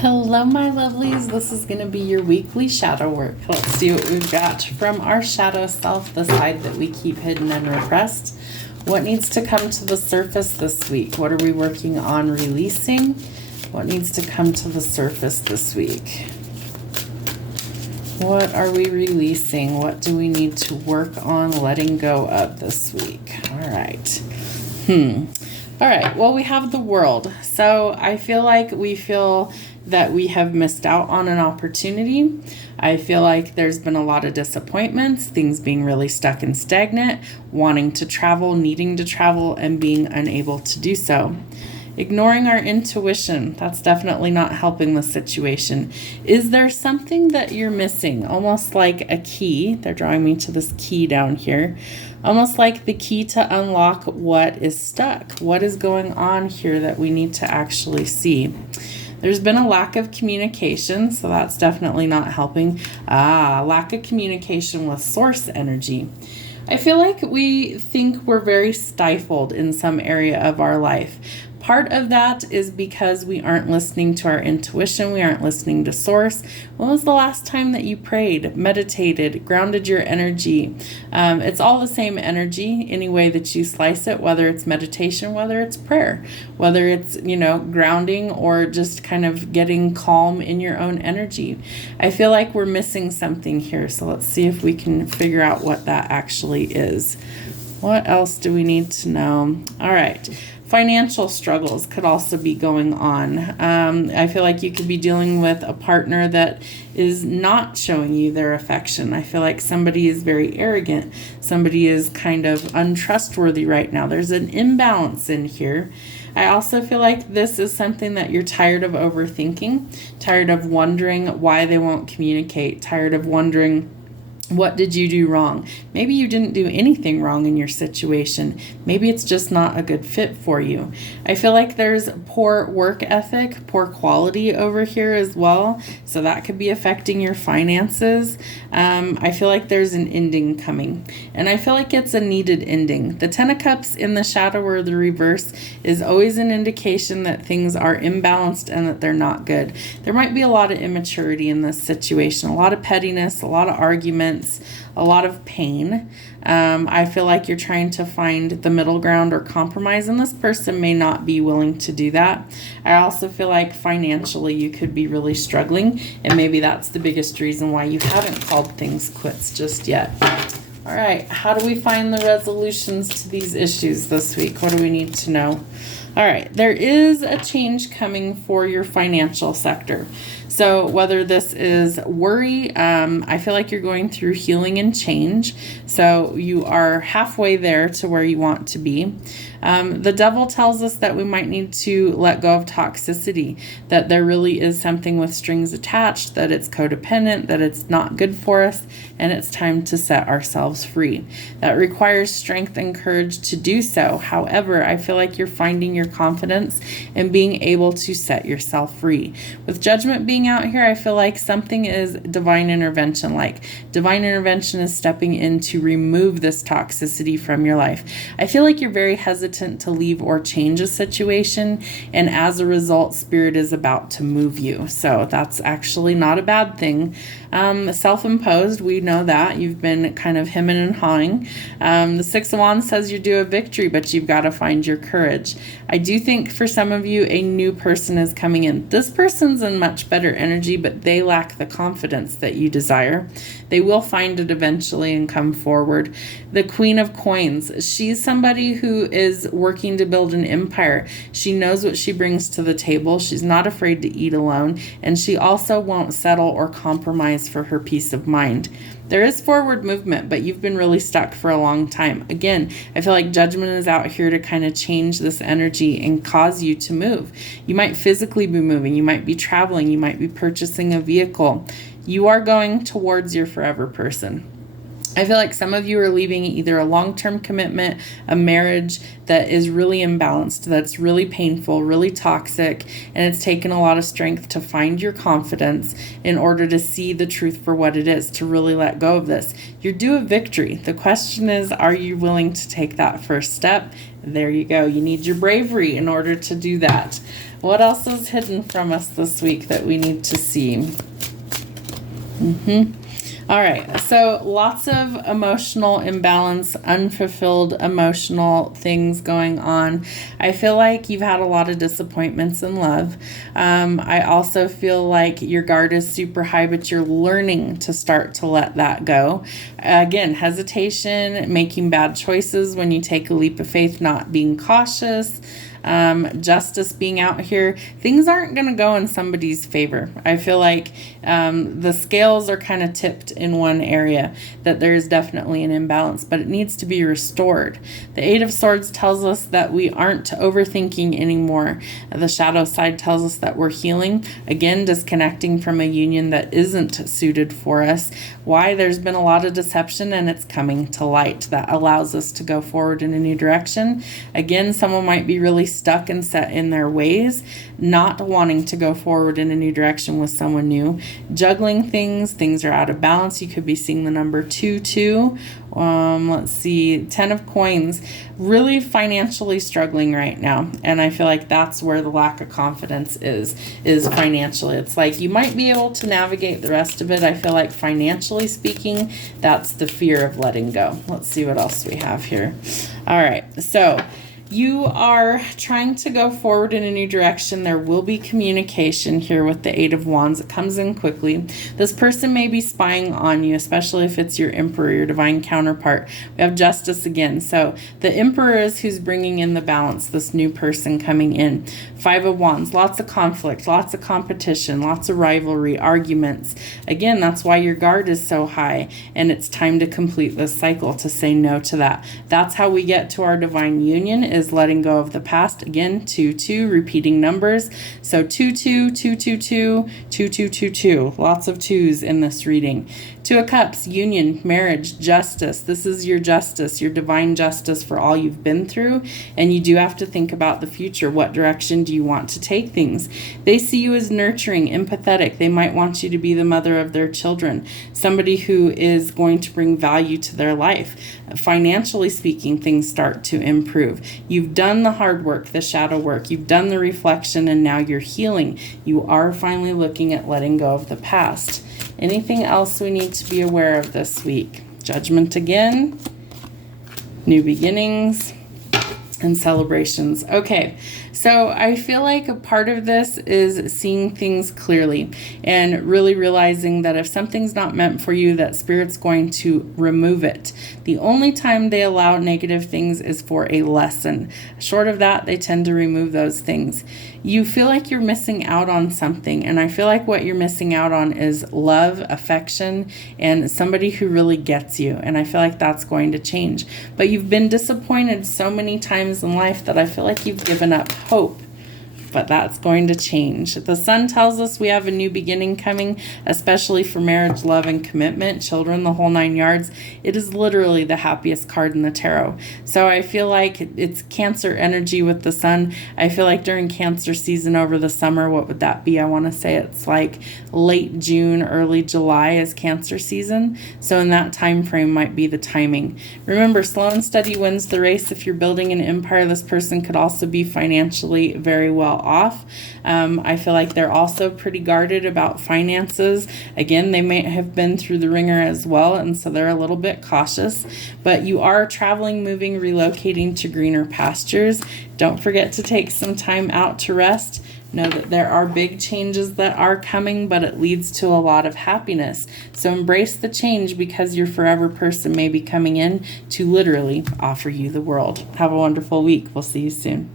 Hello, my lovelies. This is going to be your weekly shadow work. Let's see what we've got from our shadow self, the side that we keep hidden and repressed. What needs to come to the surface this week? What are we working on releasing? What needs to come to the surface this week? What are we releasing? What do we need to work on letting go of this week? All right. All right. Well, we have the World. So I feel like we feel that we have missed out on an opportunity. I feel like there's been a lot of disappointments, things being really stuck and stagnant, wanting to travel, needing to travel, and being unable to do so. Ignoring our intuition, that's definitely not helping the situation. Is there something that you're missing? Almost like a key. They're drawing me to this key down here. Almost like the key to unlock what is stuck. What is going on here that we need to actually see? There's been a lack of communication, so that's definitely not helping. Lack of communication with source energy. I feel like we think we're very stifled in some area of our life. Part of that is because we aren't listening to our intuition. We aren't listening to source. When was the last time that you prayed, meditated, grounded your energy? It's all the same energy any way that you slice it, whether it's meditation, whether it's prayer, whether it's, grounding or just kind of getting calm in your own energy. I feel like we're missing something here. So let's see if we can figure out what that actually is. What else do we need to know? All right. Financial struggles could also be going on. I feel like you could be dealing with a partner that is not showing you their affection. I feel like somebody is very arrogant. Somebody is kind of untrustworthy right now. There's an imbalance in here. I also feel like this is something that you're tired of overthinking, tired of wondering why they won't communicate, tired of wondering, what did you do wrong? Maybe you didn't do anything wrong in your situation. Maybe it's just not a good fit for you. I feel like there's poor work ethic, poor quality over here as well. So that could be affecting your finances. I feel like there's an ending coming. And I feel like it's a needed ending. The Ten of Cups in the shadow or the reverse is always an indication that things are imbalanced and that they're not good. There might be a lot of immaturity in this situation, a lot of pettiness, a lot of arguments, a lot of pain. I feel like you're trying to find the middle ground or compromise, and this person may not be willing to do that. I also feel like financially you could be really struggling, and maybe that's the biggest reason why you haven't called things quits just yet. All right, how do we find the resolutions to these issues this week? What do we need to know? All right, there is a change coming for your financial sector. So whether this is worry, I feel like you're going through healing and change. So you are halfway there to where you want to be. The devil tells us that we might need to let go of toxicity, that there really is something with strings attached, that it's codependent, that it's not good for us, and it's time to set ourselves free. That requires strength and courage to do so. However, I feel like you're finding your confidence and being able to set yourself free. With judgment being out here, I feel like something is divine intervention. Like divine intervention is stepping in to remove this toxicity from your life. I feel like you're very hesitant to leave or change a situation, and as a result, spirit is about to move you. So that's actually not a bad thing. Self-imposed, we know that. You've been kind of hemming and hawing. The Six of Wands says you're due a victory, but you've got to find your courage. I do think for some of you, a new person is coming in. This person's in much better energy, but they lack the confidence that you desire. They will find it eventually and come forward. The Queen of Coins, she's somebody who is working to build an empire. She knows what she brings to the table. She's not afraid to eat alone, and she also won't settle or compromise for her peace of mind. There is forward movement, but you've been really stuck for a long time. Again, I feel like judgment is out here to kind of change this energy and cause you to move. You might physically be moving. You might be traveling. You might be purchasing a vehicle. You are going towards your forever person. I feel like some of you are leaving either a long-term commitment, a marriage that is really imbalanced, that's really painful, really toxic, and it's taken a lot of strength to find your confidence in order to see the truth for what it is, to really let go of this. You're due a victory. The question is, are you willing to take that first step? There you go. You need your bravery in order to do that. What else is hidden from us this week that we need to see? All right, so lots of emotional imbalance, unfulfilled emotional things going on. I feel like you've had a lot of disappointments in love. I also feel like your guard is super high, but you're learning to start to let that go. Again, hesitation, making bad choices when you take a leap of faith, not being cautious. Justice being out here, things aren't going to go in somebody's favor. I feel like the scales are kind of tipped in one area, that there is definitely an imbalance, but it needs to be restored. The Eight of Swords tells us that we aren't overthinking anymore. The shadow side tells us that we're healing, again, disconnecting from a union that isn't suited for us. Why? There's been a lot of deception, and it's coming to light. That allows us to go forward in a new direction. Again, someone might be really stuck and set in their ways, not wanting to go forward in a new direction with someone new, juggling things are out of balance. You could be seeing the number 22. Let's see, 10 of coins, really financially struggling right now. And I feel like that's where the lack of confidence is financially. It's like you might be able to navigate the rest of it. I feel like financially speaking, that's the fear of letting go. Let's see what else we have here. All right, so you are trying to go forward in a new direction. There will be communication here with the Eight of Wands. It comes in quickly. This person may be spying on you, especially if it's your Emperor, your divine counterpart. We have Justice again. So the Emperor is who's bringing in the balance, this new person coming in. Five of Wands, lots of conflict, lots of competition, lots of rivalry, arguments. Again, that's why your guard is so high, and it's time to complete this cycle, to say no to that. That's how we get to our divine union, is letting go of the past. Again, 2-2, repeating numbers. So 2-2, 2-2-2, 2-2-2-2. Lots of twos in this reading. Two of Cups, union, marriage, justice. This is your justice, your divine justice for all you've been through. And you do have to think about the future. What direction do you want to take things? They see you as nurturing, empathetic. They might want you to be the mother of their children, somebody who is going to bring value to their life. Financially speaking, things start to improve. You've done the hard work, the shadow work. You've done the reflection, and now you're healing. You are finally looking at letting go of the past. Anything else we need to be aware of this week? Judgment again, new beginnings, and celebrations. Okay, so I feel like a part of this is seeing things clearly and really realizing that if something's not meant for you, that Spirit's going to remove it. The only time they allow negative things is for a lesson. Short of that, they tend to remove those things. You feel like you're missing out on something, and I feel like what you're missing out on is love, affection, and somebody who really gets you, and I feel like that's going to change. But you've been disappointed so many times in life that I feel like you've given up hope. But that's going to change. The Sun tells us we have a new beginning coming, especially for marriage, love, and commitment, children, the whole 9 yards. It is literally the happiest card in the tarot. So I feel like it's Cancer energy with the Sun. I feel like during Cancer season over the summer, what would that be? I want to say it's like late June, early July is Cancer season. So in that time frame might be the timing. Remember, slow and steady wins the race. If you're building an empire, this person could also be financially very well off. I feel like they're also pretty guarded about finances. Again, they may have been through the ringer as well, and so they're a little bit cautious. But you are traveling, moving, relocating to greener pastures. Don't forget to take some time out to rest. Know that there are big changes that are coming, but it leads to a lot of happiness. So embrace the change, because your forever person may be coming in to literally offer you the world. Have a wonderful week. We'll see you soon.